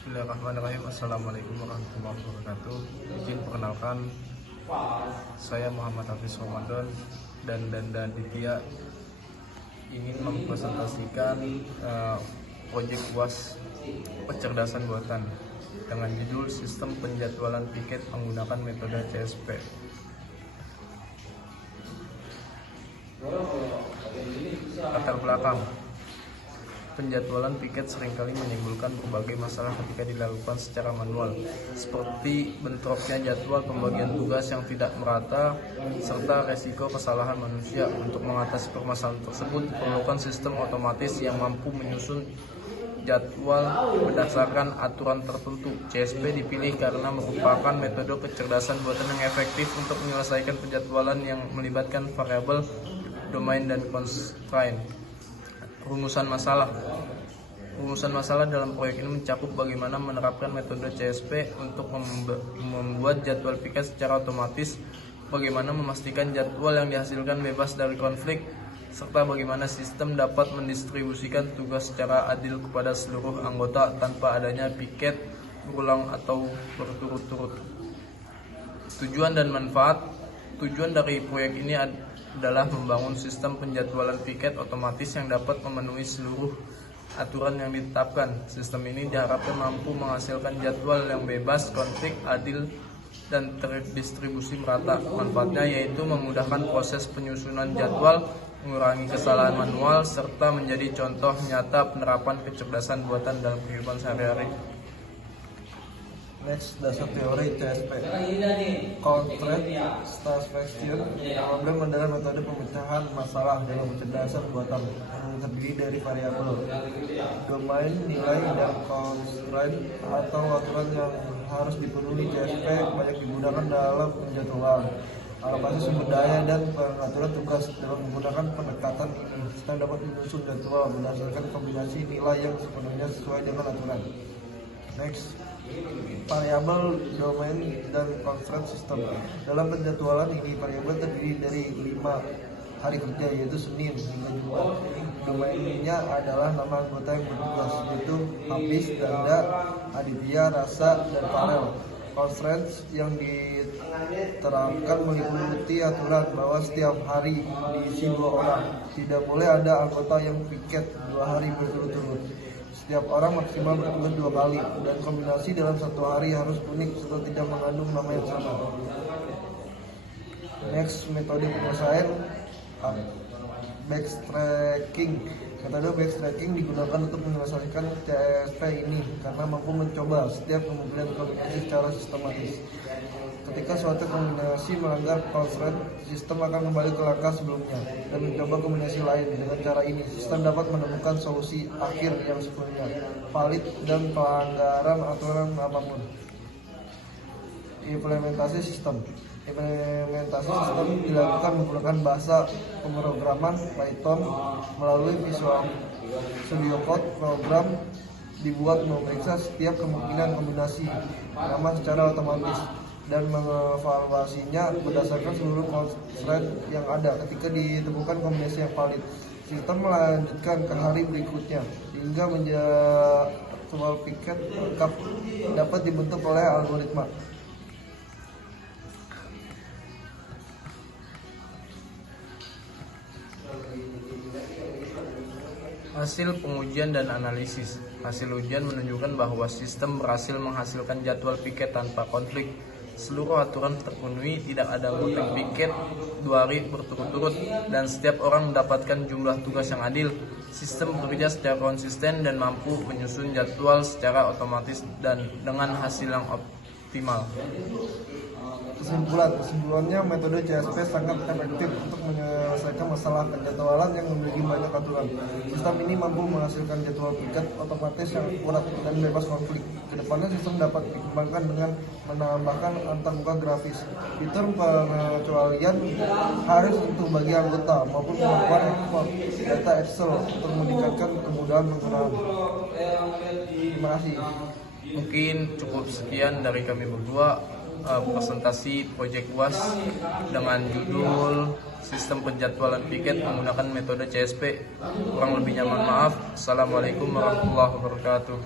Bismillahirrahmanirrahim. Assalamualaikum warahmatullahi wabarakatuh. Izin perkenalkan, saya Muhammad Hafiz Ramadan dan Ditya ingin mempresentasikan proyek UAS pencerdasan buatan dengan judul Sistem Penjadwalan Piket Menggunakan Metode CSP. Latar belakang: penjadwalan piket seringkali menimbulkan berbagai masalah ketika dilakukan secara manual, seperti bentroknya jadwal pembagian tugas yang tidak merata, serta resiko kesalahan manusia. Untuk mengatasi permasalahan tersebut, diperlukan sistem otomatis yang mampu menyusun jadwal berdasarkan aturan tertentu. CSP dipilih karena merupakan metode kecerdasan buatan yang efektif untuk menyelesaikan penjadwalan yang melibatkan variabel, domain, dan constraint. Rumusan masalah dalam proyek ini mencakup bagaimana menerapkan metode CSP untuk membuat jadwal piket secara otomatis, bagaimana memastikan jadwal yang dihasilkan bebas dari konflik, serta bagaimana sistem dapat mendistribusikan tugas secara adil kepada seluruh anggota tanpa adanya piket berulang atau berturut-turut. Tujuan dan manfaat. Tujuan dari proyek ini adalah membangun sistem penjadwalan piket otomatis yang dapat memenuhi seluruh aturan yang ditetapkan. Sistem ini diharapkan mampu menghasilkan jadwal yang bebas konflik, adil, dan terdistribusi merata. Manfaatnya yaitu memudahkan proses penyusunan jadwal, mengurangi kesalahan manual, serta menjadi contoh nyata penerapan kecerdasan buatan dalam kehidupan sehari-hari. Next, dasar teori CSP. Constraint Satisfaction problem adalah metode pemecahan masalah dalam kecerdasan buatan yang terdiri dari variabel, domain, nilai, dan constraint atau aturan yang harus dipenuhi. CSP banyak digunakan dalam penjadwalan, alokasi sumber daya, dan pengaturan tugas. Dengan menggunakan pendekatan ini, kita dapat menyusun jadwal berdasarkan kombinasi nilai yang sepenuhnya sesuai dengan aturan. Next, variabel, domain, dan constraint system. Dalam penjadwalan ini, variabel terdiri dari 5 hari kerja, yaitu Senin hingga Jumat. Domainnya adalah nama anggota yang bertugas, yaitu Habis, Ganda, Aditya, Rasa, dan Farel. Constraints yang diterapkan meliputi aturan bahwa setiap hari diisi 2 orang. Tidak boleh ada anggota yang piket 2 hari berturut-turut. Setiap orang maksimal bertugas 2 kali, dan kombinasi dalam 1 hari harus unik serta tidak mengandung nama yang sama. Next, metode penyelesaian backtracking. Metode backtracking digunakan untuk menyelesaikan CSP ini karena mampu mencoba setiap kemungkinan kombinasi secara sistematis. Ketika suatu kombinasi melanggar constraint, sistem akan kembali ke langkah sebelumnya dan mencoba kombinasi lain. Dengan cara ini, sistem dapat menemukan solusi akhir yang sepenuhnya valid dan pelanggaran aturan apapun. Implementasi sistem dilakukan menggunakan bahasa pemrograman Python melalui Visual Studio Code. Program dibuat memeriksa setiap kemungkinan kombinasi nama secara otomatis dan mengevaluasinya berdasarkan seluruh constraint yang ada. Ketika ditemukan kombinasi yang valid, sistem melanjutkan ke hari berikutnya hingga jadwal piket lengkap dapat dibentuk oleh algoritma. Hasil pengujian dan analisis. Hasil ujian menunjukkan bahwa sistem berhasil menghasilkan jadwal piket tanpa konflik. Seluruh aturan terpenuhi, tidak ada anggota yang piket 2 hari berturut-turut, dan setiap orang mendapatkan jumlah tugas yang adil. Sistem bekerja secara konsisten dan mampu menyusun jadwal secara otomatis dan dengan hasil yang optimal. Kesimpulannya, metode CSP sangat efektif untuk menyelesaikan masalah penjadwalan yang memiliki banyak aturan. Sistem ini mampu menghasilkan jadwal piket otomatis yang akurat dan bebas konflik. Kedepannya, sistem dapat dikembangkan dengan menambahkan antarmuka grafis, fitur pengecualian harus untuk bagi anggota, maupun kemampuan ekspor data Excel untuk meningkatkan kemudahan penggunaan. Terima kasih. Mungkin cukup sekian dari kami berdua. Presentasi proyek UAS dengan judul Sistem Penjadwalan Piket Menggunakan Metode CSP. Kurang lebihnya mohon maaf. Assalamualaikum warahmatullahi wabarakatuh.